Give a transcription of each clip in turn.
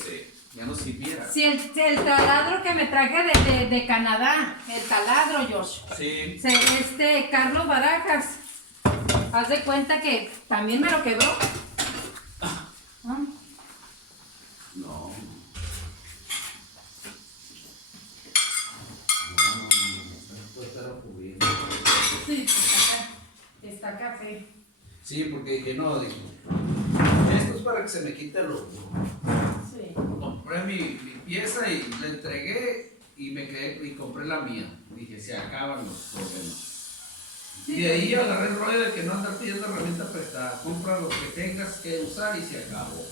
que ya no sirviera. Sí, el taladro que me traje de Canadá, el taladro, Josh. Sí. Carlos Barajas, haz de cuenta que también me lo quebró. ¿Ah? No. Sí, está café. Sí, porque dije, no, dije, esto es para que se me quite el ojo. Sí. Compré mi pieza y la entregué y me quedé y compré la mía. Dije, se acaban los problemas. Sí, Y de ahí agarré el rollo de que no andar pidiendo herramienta prestada. Compra lo que tengas que usar y se acabó.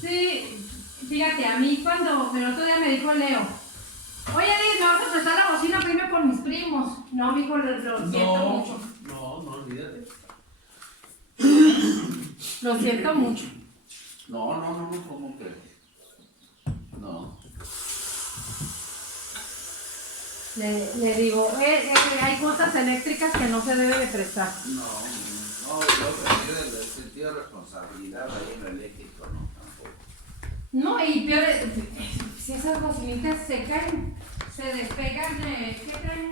Sí, fíjate, a mí cuando el otro día me dijo Leo, oye, Liz, me vas a prestar la bocina primero con mis primos. No, mijo, lo siento mucho. No, olvídate. Lo siento mucho. No, ¿cómo que? No. Le digo, hay cosas eléctricas que no se debe de prestar. No, yo prefiero el sentido de responsabilidad ahí en lo eléctrico, no, tampoco. No, y peor, si esas bocinitas se caen, se despegan de, ¿qué traen?